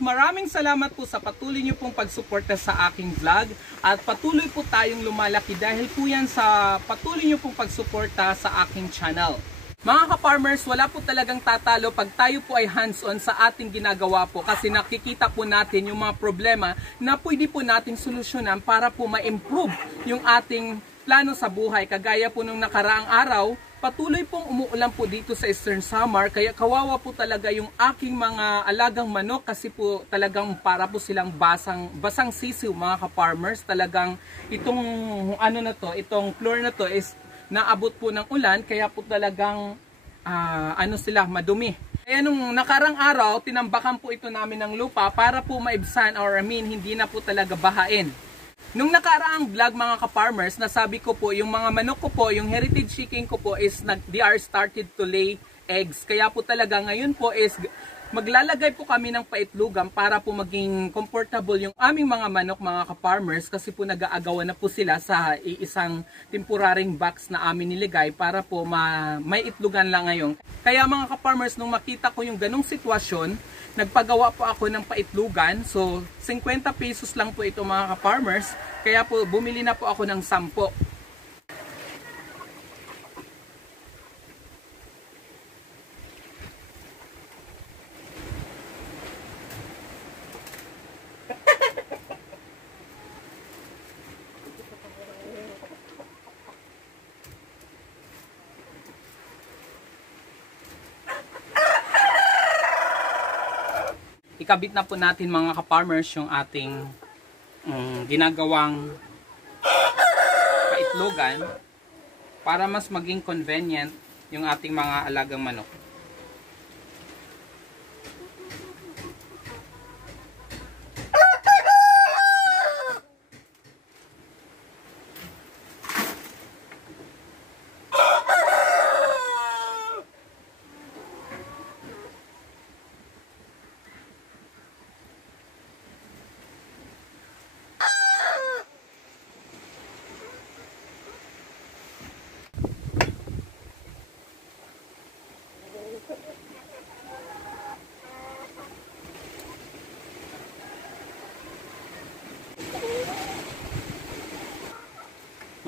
Maraming salamat po sa patuloy niyo pong pagsuporta sa aking vlog at patuloy po tayong lumalaki dahil po yan sa patuloy niyo pong pagsuporta sa aking channel. Mga ka-farmers, wala po talagang tatalo pag tayo po ay hands-on sa ating ginagawa po kasi nakikita po natin yung mga problema na pwede po natin solusyonan para po ma-improve yung ating plano sa buhay. Kagaya po nung nakaraang araw, patuloy pong umuulan po dito sa Eastern Samar kaya kawawa po talaga yung aking mga alagang manok kasi po talagang para po silang basang sisiw mga ka-farmers. Talagang itong itong floor na to is naabot po ng ulan kaya po talagang sila madumi. Kaya nung nakarang araw, tinambakan po ito namin ng lupa para po maibsan or hindi na po talaga bahain. Nung nakaraang vlog mga ka-farmers, nasabi ko po yung mga manok ko po, yung heritage chicken ko po is they are started to lay eggs. Kaya po talaga ngayon po is maglalagay po kami ng paitlugan para po maging comfortable yung aming mga manok mga ka-farmers kasi po nag-aagawan na po sila sa isang temporaring box na amin niligay para po may itlugan lang ngayon. Kaya mga ka-farmers, nung makita ko yung ganong sitwasyon, nagpagawa po ako ng paitlugan. So 50 pesos lang po ito mga ka-farmers, kaya po bumili na po ako ng 10. Ikabit na po natin mga ka-farmers yung ating ginagawang paitlogan para mas maging convenient yung ating mga alagang manok.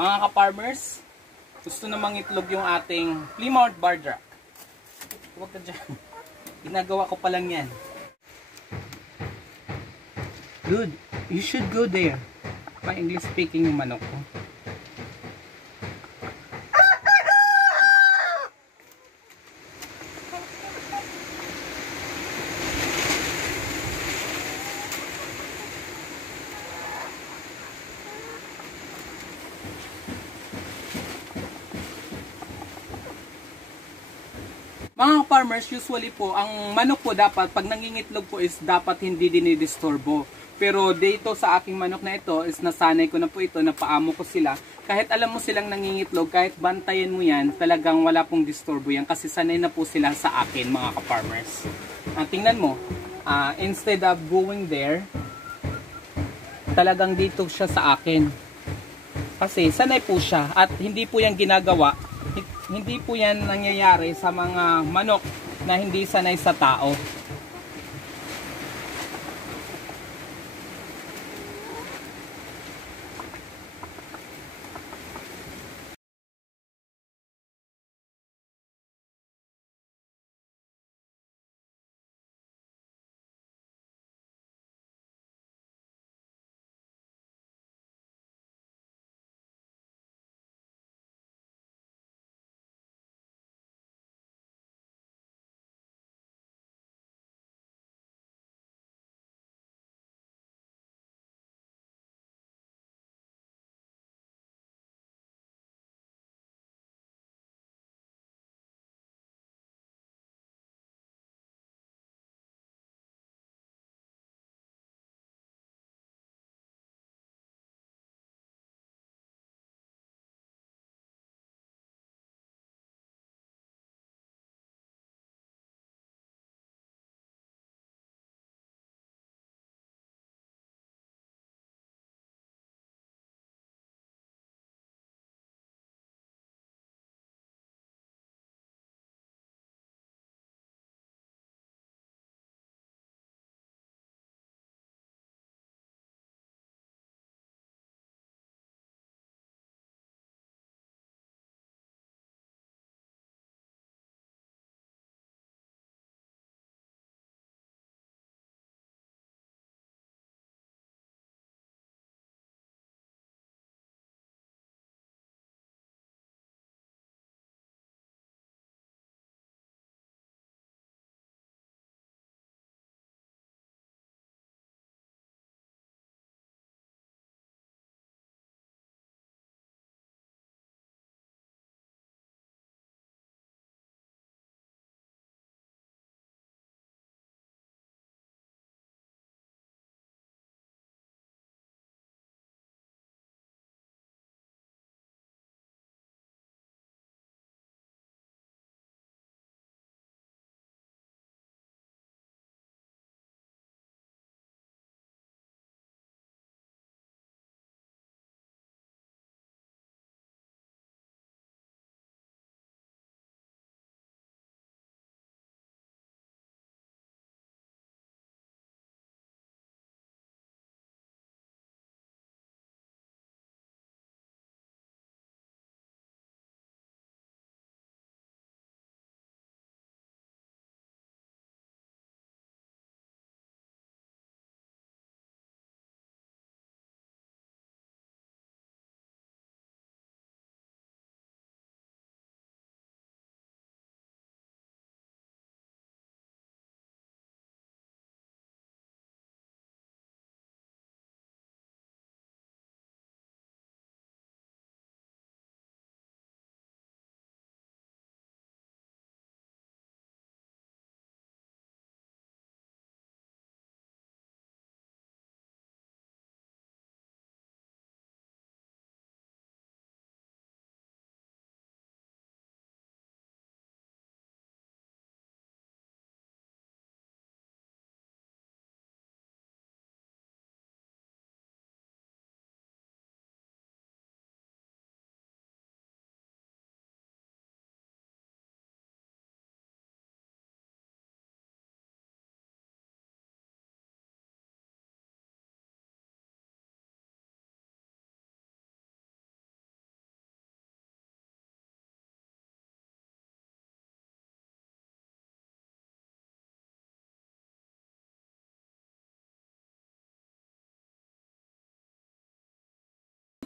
Mga ka-farmers, gusto namang itlog yung ating Plymouth Barred Rock. Huwag ka dyan. Ginagawa ko pa lang yan. Good. You should go there. Pa-English speaking yung manok ko. Mga farmers, usually po, ang manok po dapat, pag nangingitlog po is dapat hindi dinidisturbo. Pero dito sa aking manok na ito, is nasanay ko na po ito, napaamo ko sila. Kahit alam mo silang nangingitlog, kahit bantayan mo yan, talagang wala pong disturbo yan. Kasi sanay na po sila sa akin, mga ka-farmers. Tingnan mo, instead of going there, talagang dito siya sa akin. Kasi sanay po siya at hindi po yan ginagawa. Hindi po yan nangyayari sa mga manok na hindi sanay sa tao.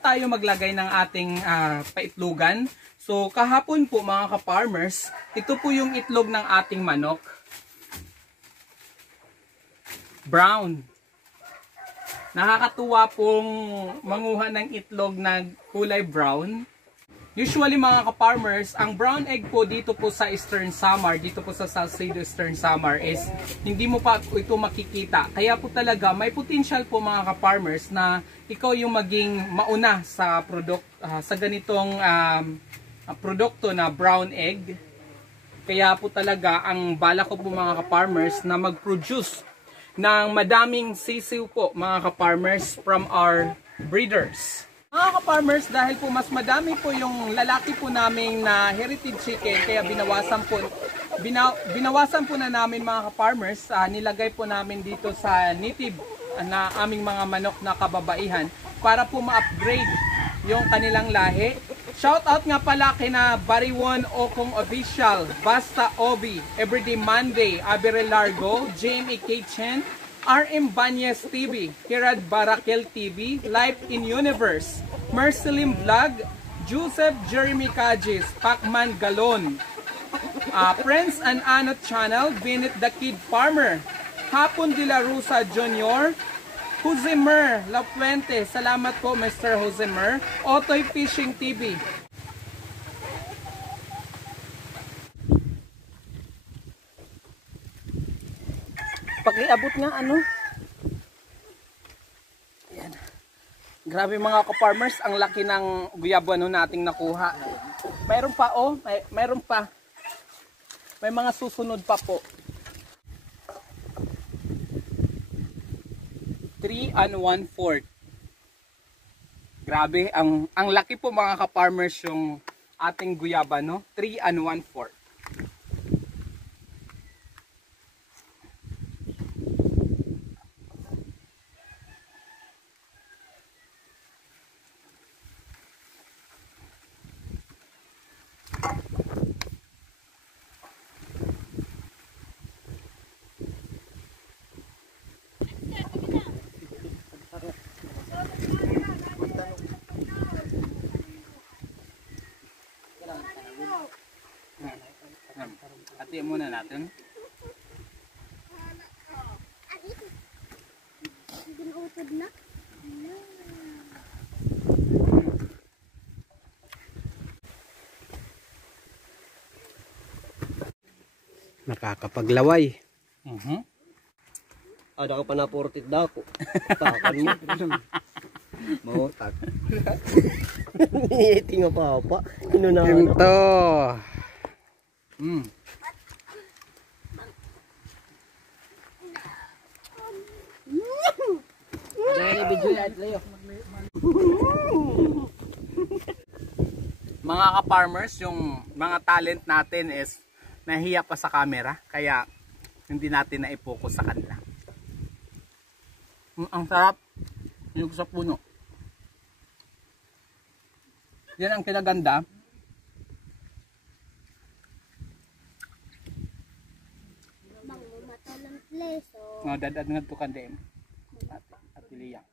tayo maglagay ng ating paitlogan. So kahapon po mga ka-farmers, ito po yung itlog ng ating manok. Brown. Nakakatuwa pong manguha ng itlog na kulay brown. Usually mga ka-farmers, ang brown egg po dito po sa Eastern Samar, dito po sa Salcedo Eastern Samar is hindi mo pa ito makikita. Kaya po talaga may potential po mga ka-farmers na ikaw yung maging mauna sa sa ganitong produkto na brown egg. Kaya po talaga ang bala ko po mga ka-farmers na mag-produce ng madaming sisiw po mga ka-farmers from our breeders. Mga ka-farmers, dahil po mas madami po yung lalaki po namin na heritage chicken, kaya binawasan po na namin mga ka-farmers, nilagay po namin dito sa native na aming mga manok na kababaihan para po ma-upgrade yung kanilang lahi. Shoutout nga pala kina Bariwon Okong Official, Basta Obi, Everyday Monday, Abere Largo, JME Kitchen, RM Banyes TV, Hirad Barakel TV, Life in Universe, Mercelim Vlog, Joseph Jeremy Kajis, Pacman Galon, Prince and Anot Channel, Vinit the Kid Farmer, Hapon de la Rosa Jr., Josemer La Fuente, salamat po Mr. Josemer, Otoy Fishing TV. Pakiabot nga ano. Ayan. Grabe mga ka-farmers, ang laki ng guyabano nating nakuha. Mayroon pa oh, mayroon pa. May mga susunod pa po. 3 1/4. Grabe, ang laki po mga ka-farmers yung ating guyabano, 3 1/4. Hatiin muna natin. Nakakapaglaway. Ada ka pa na 40 dako. Takan mo. Mautak. Iti nga pa. Ito. Mga ka-farmers, yung mga talent natin is nahiya pa sa camera, kaya hindi natin na-focus sa kanila. Ang sarap yung sa puno. Yan ang kinaganda. Dadad nga ito kandim. At iliyak.